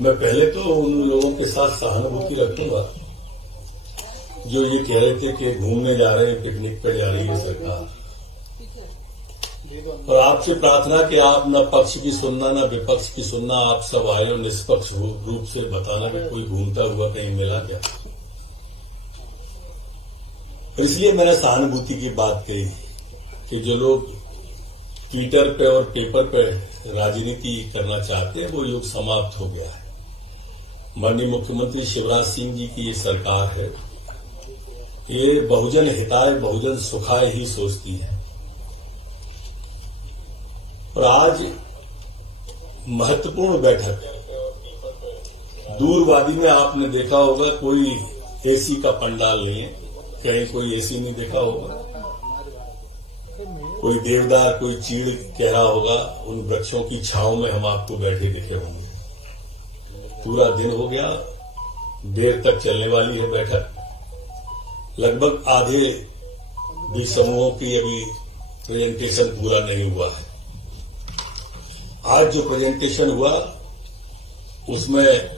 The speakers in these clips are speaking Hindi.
मैं पहले तो उन लोगों के साथ सहानुभूति रखूंगा जो ये कह रहे थे कि घूमने जा रहे हैं, पिकनिक पे जा रही है सरकार। और आपसे प्रार्थना कि आप न पक्ष की सुनना न विपक्ष की सुनना, आप सब आए और निष्पक्ष रूप से बताना कि कोई घूमता हुआ कहीं मिला क्या। और इसलिए मैंने सहानुभूति की बात कही कि जो लोग ट्विटर पे और पेपर पे राजनीति करना चाहते हैं वो युग समाप्त हो गया है। माननीय मुख्यमंत्री शिवराज सिंह जी की ये सरकार है, ये बहुजन हिताय बहुजन सुखाय ही सोचती है। और आज महत्वपूर्ण बैठक दूरवादी में आपने देखा होगा कोई एसी का पंडाल नहीं है, कहीं कोई एसी नहीं देखा होगा। कोई देवदार कोई चीड़ कह रहा होगा, उन वृक्षों की छांव में हम आपको बैठे देखे होंगे। पूरा दिन हो गया, देर तक चलने वाली है बैठक। लगभग आधे भी समूहों की अभी प्रेजेंटेशन पूरा नहीं हुआ है। आज जो प्रेजेंटेशन हुआ उसमें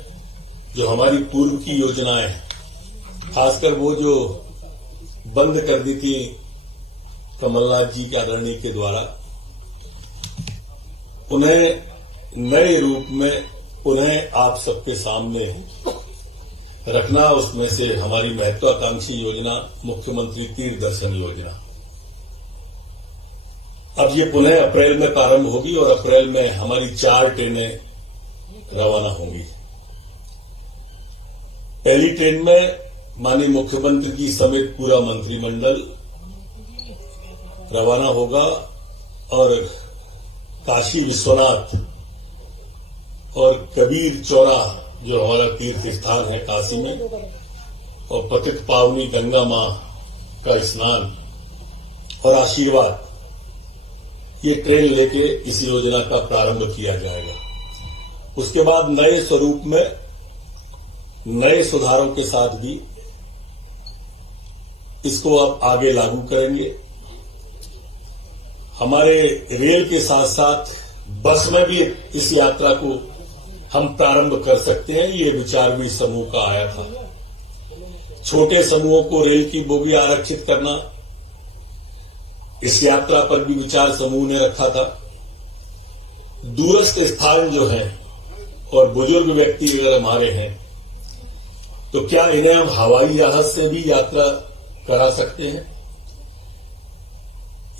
जो हमारी पूर्व की योजनाएं, खासकर वो जो बंद कर दी थी कमलनाथ जी के आदरणीय के द्वारा, उन्हें नए रूप में उन्हें आप सबके सामने रखना। उसमें से हमारी महत्वाकांक्षी योजना मुख्यमंत्री तीर्थ दर्शन योजना, अब ये पुनः अप्रैल में प्रारंभ होगी और अप्रैल में हमारी 4 ट्रेनें रवाना होंगी। पहली ट्रेन में माननीय मुख्यमंत्री जी समेत पूरा मंत्रिमंडल रवाना होगा और काशी विश्वनाथ और कबीर चौरा जो हमारा तीर्थ स्थान है काशी में, और पतित पावनी गंगा मां का स्नान और आशीर्वाद, ये ट्रेन लेके इस योजना का प्रारंभ किया जाएगा। उसके बाद नए स्वरूप में नए सुधारों के साथ भी इसको अब आगे लागू करेंगे। हमारे रेल के साथ साथ बस में भी इस यात्रा को हम प्रारंभ कर सकते हैं, ये विचार भी समूह का आया था। छोटे समूहों को रेल की बोगी आरक्षित करना, इस यात्रा पर भी विचार समूह ने रखा था। दूरस्थ स्थान जो हैं और बुजुर्ग व्यक्ति अगर हमारे हैं तो क्या इन्हें हम हवाई जहाज से भी यात्रा करा सकते हैं,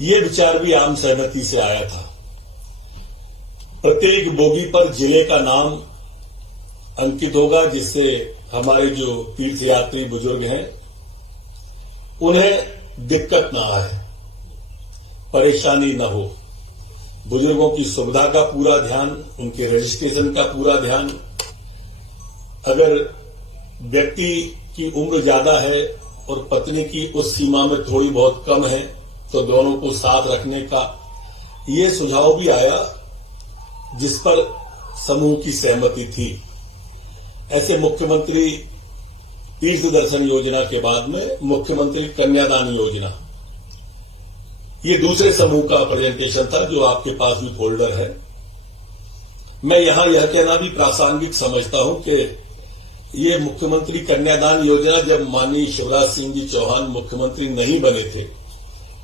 ये विचार भी आम सहमति से आया था। प्रत्येक बोगी पर जिले का नाम अंकित होगा, जिससे हमारे जो तीर्थयात्री बुजुर्ग हैं उन्हें दिक्कत ना आए, परेशानी न हो। बुजुर्गों की सुविधा का पूरा ध्यान, उनके रजिस्ट्रेशन का पूरा ध्यान। अगर व्यक्ति की उम्र ज्यादा है और पत्नी की उस सीमा में थोड़ी बहुत कम है तो दोनों को साथ रखने का ये सुझाव भी आया, जिस पर समूह की सहमति थी। ऐसे मुख्यमंत्री तीर्थ दर्शन योजना के बाद में मुख्यमंत्री कन्यादान योजना, ये दूसरे समूह का प्रेजेंटेशन था जो आपके पास भी फोल्डर है। मैं यहां यह कहना भी प्रासंगिक समझता हूं कि ये मुख्यमंत्री कन्यादान योजना जब माननीय शिवराज सिंह जी चौहान मुख्यमंत्री नहीं बने थे,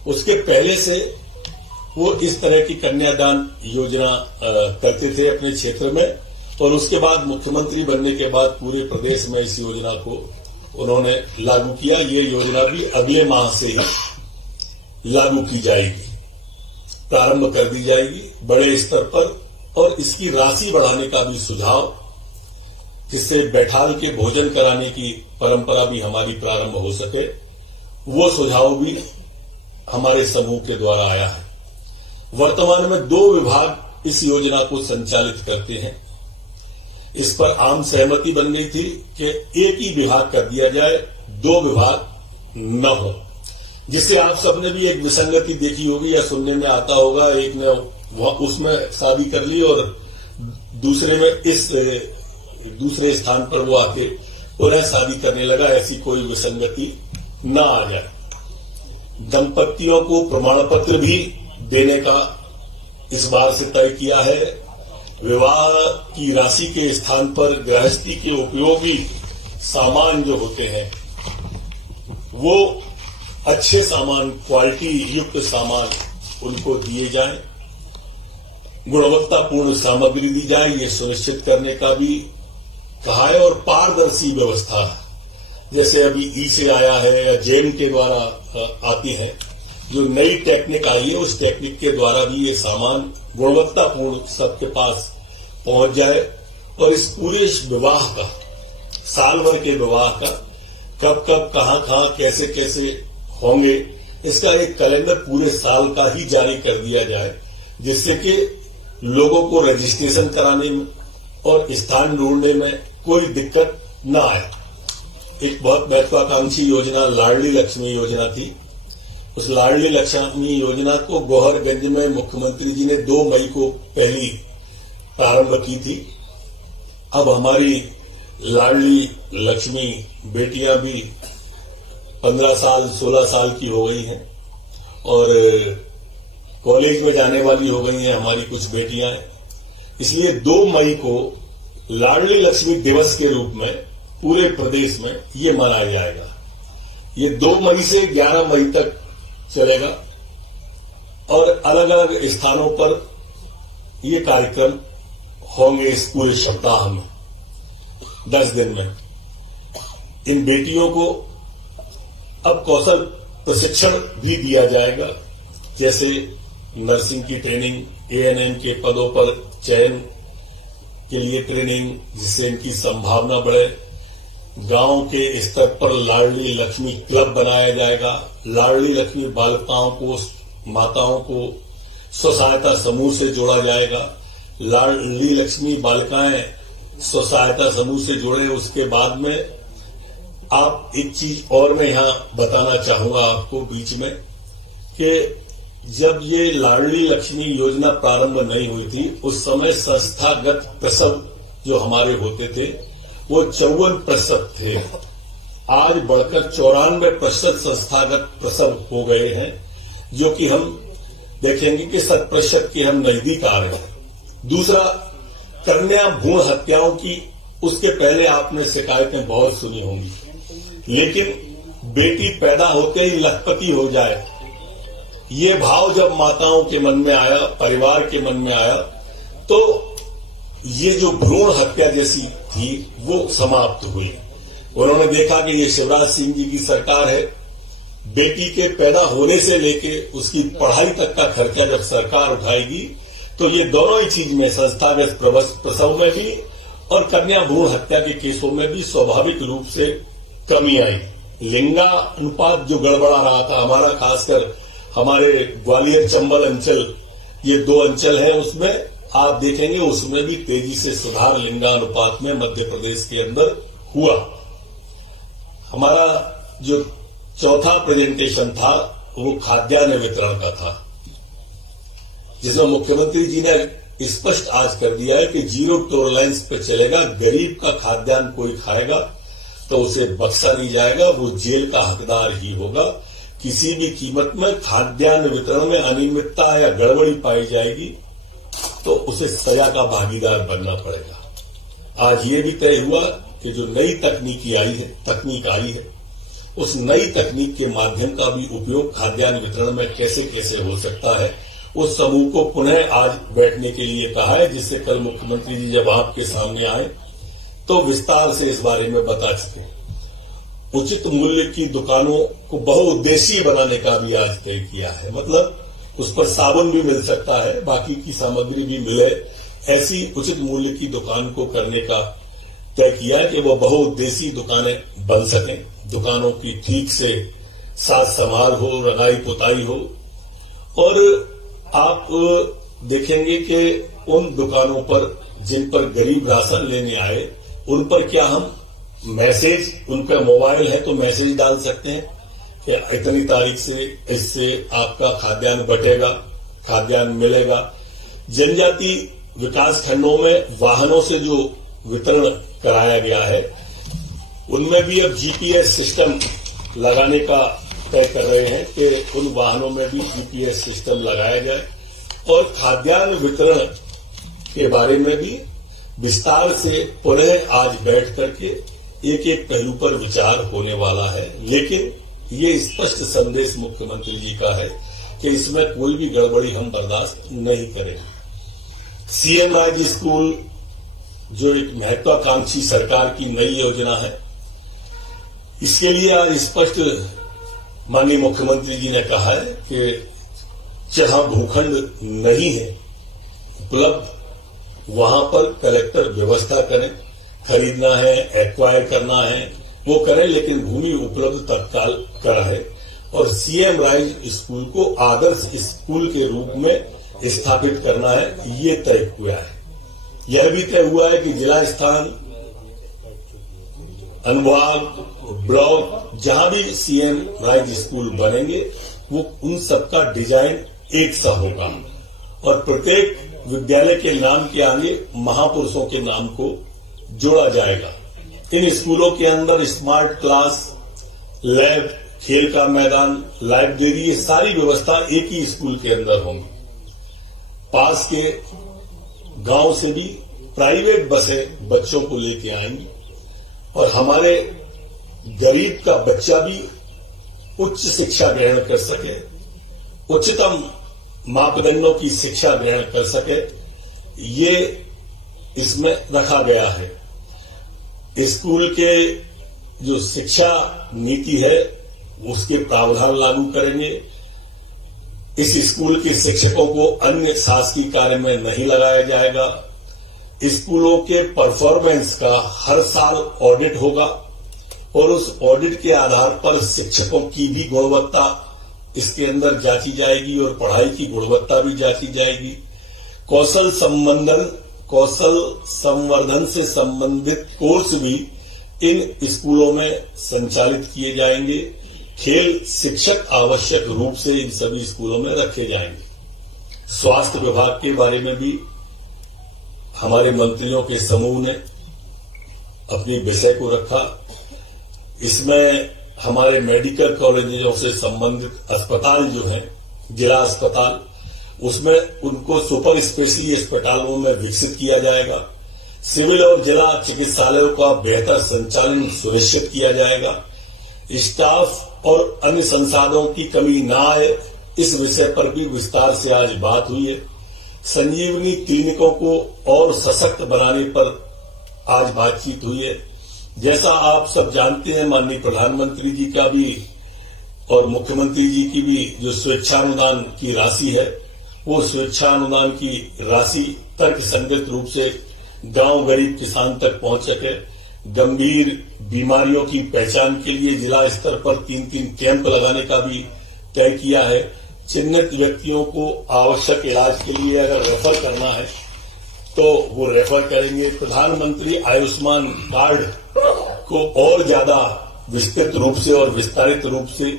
उसके पहले से वो इस तरह की कन्यादान योजना करते थे अपने क्षेत्र में, और उसके बाद मुख्यमंत्री बनने के बाद पूरे प्रदेश में इस योजना को उन्होंने लागू किया। ये योजना भी अगले माह से ही लागू की जाएगी, प्रारंभ कर दी जाएगी बड़े स्तर पर, और इसकी राशि बढ़ाने का भी सुझाव, जिससे बैठाल के भोजन कराने की परंपरा भी हमारी प्रारंभ हो सके, वो सुझाव भी हमारे समूह के द्वारा आया है। वर्तमान में 2 विभाग इस योजना को संचालित करते हैं। इस पर आम सहमति बन गई थी कि एक ही विभाग कर दिया जाए, 2 विभाग न हो, जिससे आप सबने भी एक विसंगति देखी होगी या सुनने में आता होगा, एक ने उसमें शादी कर ली और दूसरे में इस दूसरे स्थान पर वो आके उन्हें शादी करने लगा। ऐसी कोई विसंगति न आ जाए, दंपतियों को प्रमाण पत्र भी देने का इस बार से तय किया है। विवाह की राशि के स्थान पर गृहस्थी के उपयोगी सामान जो होते हैं वो अच्छे सामान, क्वालिटी युक्त सामान उनको दिए जाएं, गुणवत्तापूर्ण सामग्री दी जाए, ये सुनिश्चित करने का भी कहा है। और पारदर्शी व्यवस्था, जैसे अभी ई से आया है या जेम के द्वारा आती है, जो नई टेक्निक आई है उस टेक्निक के द्वारा भी ये सामान गुणवत्तापूर्ण सबके पास पहुंच जाए। और इस पूरे विवाह का, साल भर के विवाह का कब कब कहां कैसे कैसे होंगे, इसका एक कैलेंडर पूरे साल का ही जारी कर दिया जाए, जिससे कि लोगों को रजिस्ट्रेशन कराने में और स्थान ढूंढने में कोई दिक्कत न आए। एक बहुत महत्वाकांक्षी योजना लाडली लक्ष्मी योजना थी। उस लाडली लक्ष्मी योजना को गौहरगंज में मुख्यमंत्री जी ने 2 मई को पहली प्रारंभ की थी। अब हमारी लाडली लक्ष्मी बेटियां भी 15 साल 16 साल की हो गई हैं और कॉलेज में जाने वाली हो गई हैं हमारी कुछ बेटियां। इसलिए 2 मई को लाडली लक्ष्मी दिवस के रूप में पूरे प्रदेश में ये मनाया जाएगा। ये 2 मई से 11 मई तक चलेगा और अलग अलग स्थानों पर ये कार्यक्रम होंगे। इस पूरे सप्ताह में 10 दिन में इन बेटियों को अब कौशल प्रशिक्षण भी दिया जाएगा, जैसे नर्सिंग की ट्रेनिंग, एएनएम के पदों पर चयन के लिए ट्रेनिंग, जिससे इनकी संभावना बढ़े। गांव के स्तर पर लाडली लक्ष्मी क्लब बनाया जाएगा। लाडली लक्ष्मी बालिकाओं को, माताओं को स्वसहायता समूह से जोड़ा जाएगा। लाडली लक्ष्मी बालिकाएं स्वसहायता समूह से जुड़े। उसके बाद में आप एक चीज और मैं यहां बताना चाहूंगा आपको बीच में, कि जब ये लाडली लक्ष्मी योजना प्रारंभ नहीं हुई थी उस समय संस्थागत प्रसव जो हमारे होते थे वो 54% थे। आज बढ़कर 94% संस्थागत प्रसव हो गए हैं, जो कि हम देखेंगे कि 100% के हम नजदीक आ रहे हैं। दूसरा, कन्या भ्रूण हत्याओं की, उसके पहले आपने शिकायतें बहुत सुनी होंगी, लेकिन बेटी पैदा होते ही लखपति हो जाए, ये भाव जब माताओं के मन में आया, परिवार के मन में आया, तो ये जो भ्रूण हत्या जैसी थी वो समाप्त हुई। उन्होंने देखा कि ये शिवराज सिंह जी की सरकार है, बेटी के पैदा होने से लेके उसकी पढ़ाई तक का खर्चा जब सरकार उठाएगी तो ये दोनों ही चीज में, संस्थागत प्रसव में भी और कन्या भ्रूण हत्या के केसों में भी स्वाभाविक रूप से कमी आई। लिंगानुपात जो गड़बड़ा रहा था हमारा, खासकर हमारे ग्वालियर चंबल अंचल, ये 2 अंचल हैं, उसमें आप देखेंगे उसमें भी तेजी से सुधार लिंगानुपात में मध्य प्रदेश के अंदर हुआ। हमारा जो चौथा प्रेजेंटेशन था वो खाद्यान्न वितरण का था, जिसमें मुख्यमंत्री जी ने स्पष्ट आज कर दिया है कि 0 टॉलरेंस पे चलेगा। गरीब का खाद्यान्न कोई खाएगा तो उसे बख्शा नहीं जाएगा, वो जेल का हकदार ही होगा। किसी भी कीमत में खाद्यान्न वितरण में अनियमितता या गड़बड़ी पाई जाएगी तो उसे सजा का भागीदार बनना पड़ेगा। आज ये भी तय हुआ कि जो नई तकनीक आई है उस नई तकनीक के माध्यम का भी उपयोग खाद्यान्न वितरण में कैसे कैसे हो सकता है, उस समूह को पुनः आज बैठने के लिए कहा है, जिससे कल मुख्यमंत्री जी जब आपके सामने आए तो विस्तार से इस बारे में बता सके। उचित मूल्य की दुकानों को बहुउद्देशीय बनाने का भी आज तय किया है, मतलब उस पर साबुन भी मिल सकता है, बाकी की सामग्री भी मिले, ऐसी उचित मूल्य की दुकान को करने का तय किया है कि वो बहुउद्देशीय दुकानें बन सकें। दुकानों की ठीक से साज संभाल हो, रंगाई पुताई हो। और आप देखेंगे कि उन दुकानों पर जिन पर गरीब राशन लेने आए उन पर क्या हम मैसेज, उनका मोबाइल है तो मैसेज डाल सकते हैं कि इतनी तारीख से इससे आपका खाद्यान्न बटेगा, खाद्यान्न मिलेगा। जनजाति विकास खंडों में वाहनों से जो वितरण कराया गया है उनमें भी अब जीपीएस सिस्टम लगाने का तय कर रहे हैं कि उन वाहनों में भी जीपीएस सिस्टम लगाया जाए और खाद्यान्न वितरण के बारे में भी विस्तार से पुनः आज बैठ करके एक एक पहलू पर विचार होने वाला है। लेकिन ये स्पष्ट संदेश मुख्यमंत्री जी का है कि इसमें कोई भी गड़बड़ी हम बर्दाश्त नहीं करेंगे। सीएम राइज स्कूल जो एक महत्वाकांक्षी सरकार की नई योजना है, इसके लिए आज स्पष्ट माननीय मुख्यमंत्री जी ने कहा है कि जहां भूखंड नहीं है उपलब्ध, वहां पर कलेक्टर व्यवस्था करें, खरीदना है, एक्वायर करना है वो करें, लेकिन भूमि उपलब्ध तत्काल कराए और सीएम राइज स्कूल को आदर्श स्कूल के रूप में स्थापित करना है, ये तय हुआ है। यह भी तय हुआ है कि जिला स्थान, अनुभाग, ब्लॉक, जहां भी सीएम राइज स्कूल बनेंगे वो उन सबका डिजाइन एक सा होगा और प्रत्येक विद्यालय के नाम के आगे महापुरुषों के नाम को जोड़ा जाएगा। इन स्कूलों के अंदर स्मार्ट क्लास, लैब, खेल का मैदान, लाइब्रेरी, ये सारी व्यवस्था एक ही स्कूल के अंदर होंगी। पास के गांव से भी प्राइवेट बसें बच्चों को लेके आएंगी और हमारे गरीब का बच्चा भी उच्च शिक्षा ग्रहण कर सके, उच्चतम मापदंडों की शिक्षा ग्रहण कर सके, ये इसमें रखा गया है। स्कूल के जो शिक्षा नीति है उसके प्रावधान लागू करेंगे। इस स्कूल के शिक्षकों को अन्य शासकीय कार्य में नहीं लगाया जाएगा। स्कूलों के परफॉर्मेंस का हर साल ऑडिट होगा और उस ऑडिट के आधार पर शिक्षकों की भी गुणवत्ता इसके अंदर जांची जाएगी और पढ़ाई की गुणवत्ता भी जांची जाएगी। कौशल संवर्धन से संबंधित कोर्स भी इन स्कूलों में संचालित किए जाएंगे। खेल शिक्षक आवश्यक रूप से इन सभी स्कूलों में रखे जाएंगे। स्वास्थ्य विभाग के बारे में भी हमारे मंत्रियों के समूह ने अपनी विषय को रखा। इसमें हमारे मेडिकल कॉलेजों से संबंधित अस्पताल जो हैं, जिला अस्पताल, उसमें उनको सुपर स्पेशली अस्पतालों में विकसित किया जाएगा। सिविल और जिला चिकित्सालयों का बेहतर संचालन सुनिश्चित किया जाएगा। स्टाफ और अन्य संसाधनों की कमी न आए, इस विषय पर भी विस्तार से आज बात हुई है। संजीवनी क्लिनिकों को और सशक्त बनाने पर आज बातचीत हुई है। जैसा आप सब जानते हैं, माननीय प्रधानमंत्री जी का भी और मुख्यमंत्री जी की भी जो स्वेच्छानुदान की राशि है, वो स्वेच्छानुदान की राशि तर्कसंगत रूप से गांव गरीब किसान तक पहुंच सके। गंभीर बीमारियों की पहचान के लिए जिला स्तर पर 3-3 कैंप लगाने का भी तय किया है। चिन्हित व्यक्तियों को आवश्यक इलाज के लिए अगर रेफर करना है तो वो रेफर करेंगे। प्रधानमंत्री आयुष्मान कार्ड को और ज्यादा विस्तृत रूप से और विस्तारित रूप से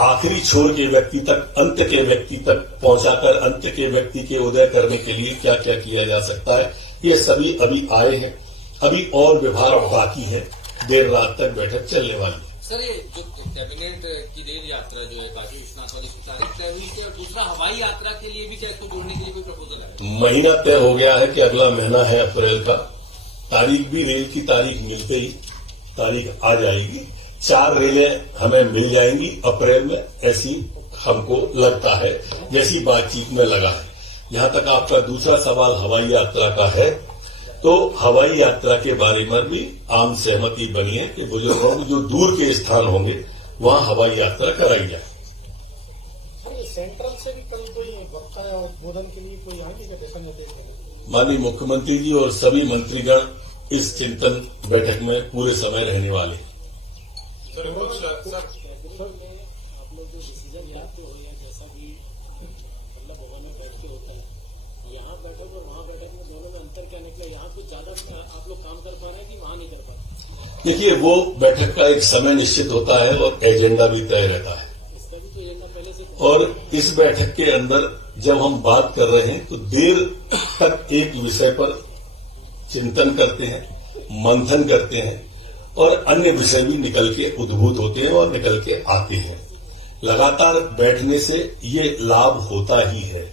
आखिरी छोर के व्यक्ति तक, अंत के व्यक्ति तक पहुंचाकर अंत के व्यक्ति के उदय करने के लिए क्या क्या किया जा सकता है, ये सभी अभी आए हैं। अभी और विभाग बाकी है, देर रात तक बैठक चलने वाली है। सर, ये जो कैबिनेट की रेल यात्रा जो है काशी विश्वनाथ वाली तारीख तय हुई थी और दूसरा हवाई यात्रा के लिए भी क्या इसको जोड़ने के लिए कोई प्रपोजल है? महीना तय हो गया है कि अगला महीना है अप्रैल का। तारीख भी रेल की तारीख मिलते ही तारीख आ जाएगी। 4 रेलें हमें मिल जाएंगी अप्रैल में, ऐसी हमको लगता है, जैसी बातचीत में लगा है। जहां तक आपका दूसरा सवाल हवाई यात्रा का है, तो हवाई यात्रा के बारे में भी आम सहमति बनी है कि बुजुर्गों को जो दूर के स्थान होंगे वहां हवाई यात्रा कराई जाए। सेंट्रल से भी कल कोई वक्ता या उद्बोधन के लिए कोई आगे का दिशा निर्देश है? माननीय मुख्यमंत्री जी और सभी मंत्रीगण इस चिंतन बैठक में पूरे समय रहने वाले। आप लोग जो डिसीजन लेते हो या जैसा भी मतलब भवन में बैठ के होता है, यहाँ बैठक और वहाँ बैठक में दोनों में अंतर क्या निकला? यहाँ कुछ ज्यादा आप लोग काम कर पा रहे हैं कि वहाँ नहीं कर पा रहे? देखिए, वो बैठक का एक समय निश्चित होता है और एजेंडा भी तय रहता है। इसका भी तो एजेंडा पहले से। और इस बैठक के अंदर जब हम बात कर रहे हैं तो देर तक एक विषय पर चिंतन करते हैं, मंथन करते हैं और अन्य विषय भी निकल के उद्भूत होते हैं और निकल के आते हैं। लगातार बैठने से ये लाभ होता ही है।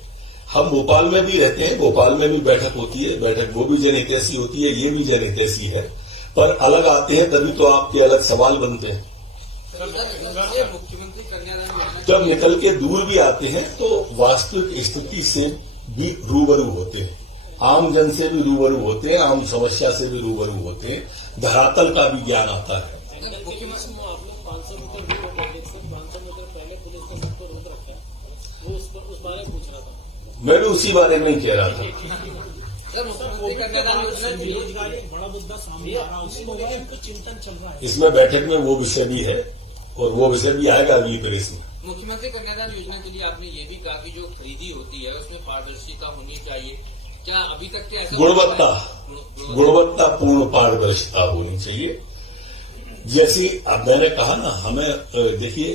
हम भोपाल में भी रहते हैं, भोपाल में भी बैठक होती है, बैठक वो भी जनहितैषी होती है, ये भी जनहितैषी है, पर अलग आते हैं तभी तो आपके अलग सवाल बनते हैं। मुख्यमंत्री कन्यादान योजना जब निकल के दूर भी आते हैं तो वास्तविक स्थिति से भी रूबरू होते हैं, आम जन से भी रूबरू होते हैं, आम समस्या से भी रूबरू होते हैं, धरातल का भी ज्ञान आता है। मुख्यमंत्री आप लोग 500 मीटर दूर होते हैं, 500 मीटर पहले पुलिस ने सबको रोक रखा है, वो उस बारे में पूछ रहा था। मैं भी उसी बारे में ही कह रहा था। सर, मुख्यमंत्री कन्यादान योजना के लिए बेरोजगारी एक बड़ा मुद्दा सामने आ रहा है, उसी वजह से चिंतन चल रहा है। इसमें बैठक में वो विषय भी है और वो विषय भी आएगा अगली प्रेस में। मुख्यमंत्री कन्यादान योजना के लिए आपने ये भी कहा कि जो खरीदी होती है उसमें पारदर्शिता होनी चाहिए। क्या अभी तक के ऐसा गुणवत्तापूर्ण पारदर्शिता होनी चाहिए। जैसी अब मैंने कहा ना, हमें देखिए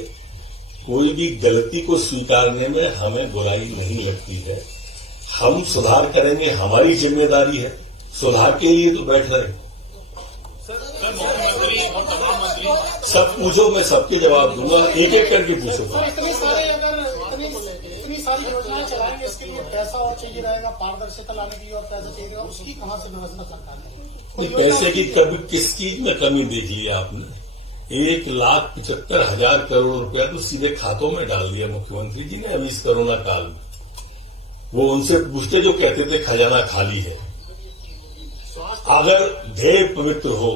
कोई भी गलती को स्वीकारने में हमें बुराई नहीं लगती है। हम सुधार करेंगे, हमारी जिम्मेदारी है, सुधार के लिए तो बैठ रहे हैं। सब पूछो, मैं सबके जवाब दूंगा, एक एक करके पूछो। इतनी सारी योजनाएं चलाएंगे, इसके लिए पैसा और चाहिए रहेगा, पारदर्शिता लाने के लिए और पैसा चाहिए रहेगा, उसकी कहाँ से व्यवस्था सरकार ने? ये पैसे की कभी किस चीज में कमी देख लिया आपने? 1,75,000 करोड़ रुपया तो सीधे खातों में डाल दिया मुख्यमंत्री जी ने अभी इस कोरोना काल में। वो उनसे पूछते जो कहते थे खजाना खाली है। अगर ध्येय पवित्र हो,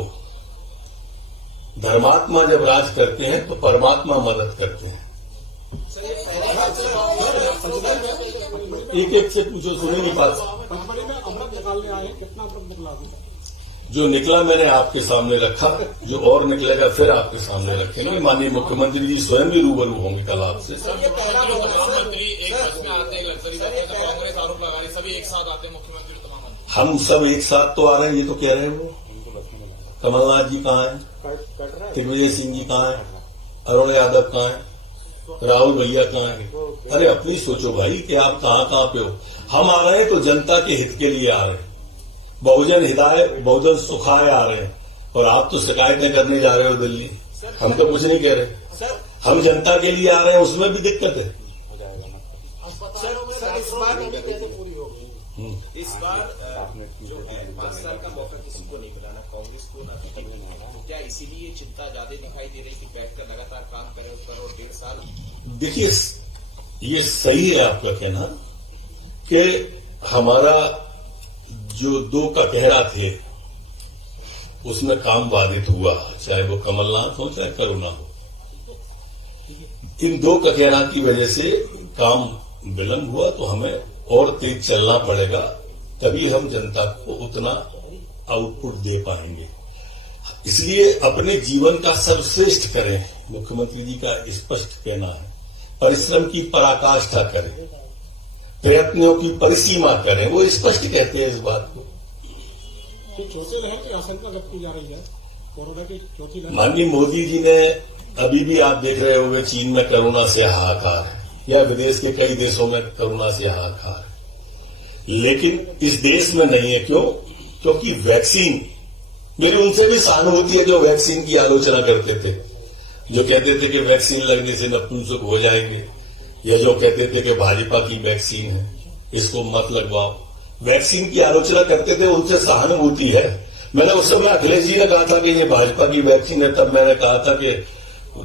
धर्मात्मा जब राज करते हैं तो परमात्मा मदद करते हैं। एक एक से पूछो, सुने नहीं पाते। पंचमढ़ी में अमृत निकालने आए, कितना अमृत निकला अभी तक? जो निकला मैंने आपके सामने रखा, जो और निकलेगा फिर आपके सामने रखेंगे। माननीय मुख्यमंत्री जी स्वयं भी रूबरू होंगे कल आपसे। प्रधानमंत्री एक बस में आते हैं, लग्जरी बस में, तो कांग्रेस आरोप लगा रही, सभी एक साथ आते हैं मुख्यमंत्री तमाम। हम सब एक साथ तो आ रहे हैं, ये तो कह रहे हैं वो। कमलनाथ जी कहाँ हैं? दिग्विजय सिंह जी कहाँ हैं? अरुण यादव कहाँ हैं? राहुल भैया कहाँ हैं? अरे अपनी सोचो भाई कि आप कहाँ पे हो। हम आ रहे हैं तो जनता के हित के लिए आ रहे हैं, बहुजन हिताय बहुजन सुखाय आ रहे हैं, और आप तो शिकायतें करने जा रहे हो दिल्ली। हम तो कुछ नहीं कह रहे, हम जनता के लिए आ रहे हैं, उसमें भी दिक्कत है। इस बार जो है 5 साल का मौका किसी को नहीं मिला, ना कांग्रेस को ना बीजेपी को। क्या इसीलिए चिंता ज्यादा दिखाई दे रही कि बैठकर लगातार काम करें उस पर, और 1.5 साल? देखिए ये सही है आपका कहना कि हमारा जो 2 ककेहरा थे उसमें काम बाधित हुआ, चाहे वो कमलनाथ हो चाहे करुणा हो। इन 2 ककेहरा की वजह से काम विलंब हुआ, तो हमें और तेज चलना पड़ेगा, तभी हम जनता को उतना आउटपुट दे पाएंगे। इसलिए अपने जीवन का सर्वश्रेष्ठ करें, मुख्यमंत्री जी का स्पष्ट कहना है। परिश्रम की पराकाष्ठा करें, प्रयत्नों की परिसीमा करें, वो स्पष्ट कहते हैं इस बात को। चौथी लहर की आशंका व्यक्त की जा रही है, कोरोना की चौथी लहर। माननीय मोदी जी ने अभी भी आप देख रहे होंगे चीन में कोरोना से हाहाकार है, या विदेश के कई देशों में कोरोना से हाहाकार है, लेकिन इस देश में नहीं है। क्यों? क्योंकि वैक्सीन, मेरी उनसे भी सहानुभूति है जो वैक्सीन की आलोचना करते थे, जो कहते थे कि वैक्सीन लगने से नपुंसक हो जाएंगे, या जो कहते थे कि भाजपा की वैक्सीन है इसको मत लगवाओ। वैक्सीन की आलोचना करते थे, उनसे सहानुभूति है। मैंने उस समय अखिलेश जी ने कहा था कि ये भाजपा की वैक्सीन है, तब मैंने कहा था कि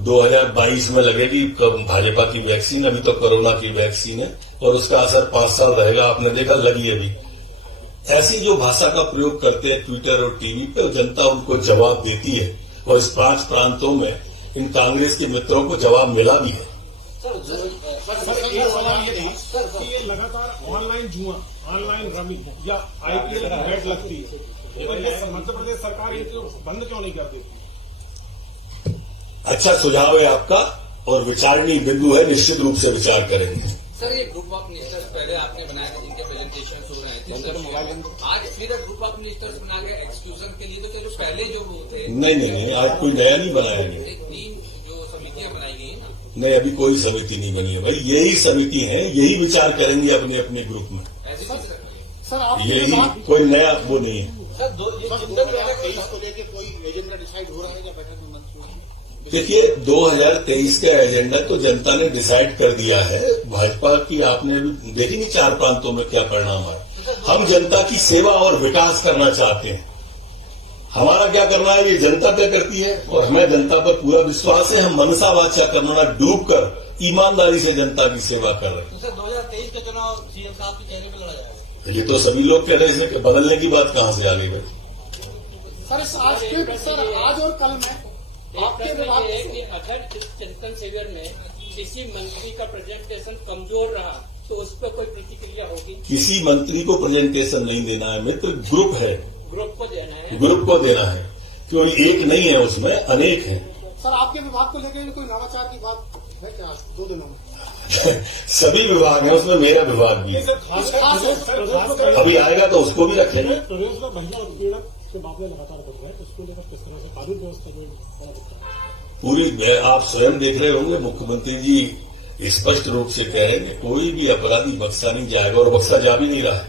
2022 में लगेगी भाजपा की वैक्सीन, अभी तो कोरोना की वैक्सीन है और उसका असर 5 साल रहेगा। आपने देखा लगी अभी। ऐसी जो भाषा का प्रयोग करते हैं ट्विटर और टीवी पे, जनता उनको जवाब देती है, और इस 5 प्रांतों में इन कांग्रेस के मित्रों को जवाब मिला भी है। ये लगातार ऑनलाइन जुआ, ऑनलाइन रमी या आईपीएल की बैट लगती है, मध्य प्रदेश सरकार इनको बंद क्यों नहीं कर देती? अच्छा सुझाव है आपका और विचारणीय बिंदु है, निश्चित रूप से विचार करेंगे। सर, ये ग्रुप ऑफ मिनिस्टर्स पहले आपने बनाया था जिनके प्रेजेंटेशन हो रहे थे, आज फिर ग्रुप ऑफ मिनिस्टर्स बना गया एक्सक्लूजन के लिए, तो जो पहले जो थे नहीं, आज कोई नया नहीं बनाया गया। 3 जो समितियां बनाई गई है ना, नहीं, अभी कोई समिति नहीं बनी है भाई, यही समिति है, यही विचार करेंगे अपने अपने ग्रुप में। सर आप यही, कोई नया वो नहीं है। सर, 23 को लेकर कोई एजेंडा डिसाइड हो रहा है क्या बैठक में मंत्रियों में? देखिए 2023 का एजेंडा तो जनता ने डिसाइड कर दिया है। भाजपा की आपने देखी नहीं 4 प्रांतों में क्या परिणाम है। हम जनता की सेवा और विकास करना चाहते हैं। हमारा क्या करना है, ये जनता तय करती है और हमें जनता पर पूरा विश्वास है। हम मनसा वाचा करना डूब कर ईमानदारी से जनता की सेवा कर रहे हैं। तो सर 2023 का चुनाव सीएम साहब के चेहरे पे लड़ा जाएगा। ये तो सभी लोग कह रहे हैं, इसमें बदलने की बात कहां से आ गई भाई। सर आज और कल में आपके विभाग ये है कि अगर इस चिंतन शिविर में किसी मंत्री का प्रेजेंटेशन कमजोर रहा तो उस पर कोई प्रतिक्रिया होगी? किसी मंत्री को प्रेजेंटेशन नहीं देना है मित्र, ग्रुप है, ग्रुप को देना है। ग्रुप को देना है, क्योंकि एक नहीं है, उसमें अनेक हैं। सर आपके विभाग को लेकर कोई नवाचार की बात है क्या 2 दिनों में? सभी विभाग हैं, उसमें मेरा विभाग भी है। अभी आएगा तो उसको भी रखेंगे। प्रदेश में महिला उत्पीड़न के मामले लगातार बढ़ रहे हैं, उसको लेकर किस तरह से कानून व्यवस्था में बड़ा दिक्कत है? पूरी आप स्वयं देख रहे होंगे, मुख्यमंत्री जी स्पष्ट रूप से कह रहे हैं कि कोई भी अपराधी बख्शा नहीं जाएगा और बख्शा जा भी नहीं रहा है।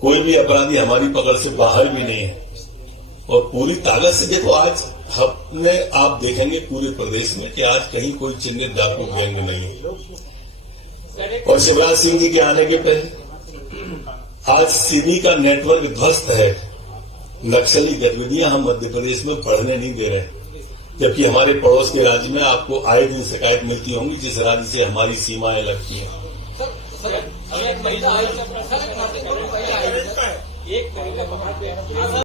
कोई भी अपराधी हमारी पकड़ से बाहर भी नहीं है और पूरी ताकत से देखो। आज हमने आप देखेंगे पूरे प्रदेश में कि आज कहीं कोई चिन्हित डाकू गैंग नहीं है। और शिवराज सिंह जी के आने के पहले आज सिमी का नेटवर्क ध्वस्त है। नक्सली गतिविधियां हम मध्य प्रदेश में बढ़ने नहीं दे रहे, जबकि हमारे पड़ोस के राज्य में आपको आए दिन शिकायत मिलती होंगी जिस राज्य से हमारी सीमाएं लगती हैं। एक महिला आयोग का प्रश्न, एक महिला आयोग का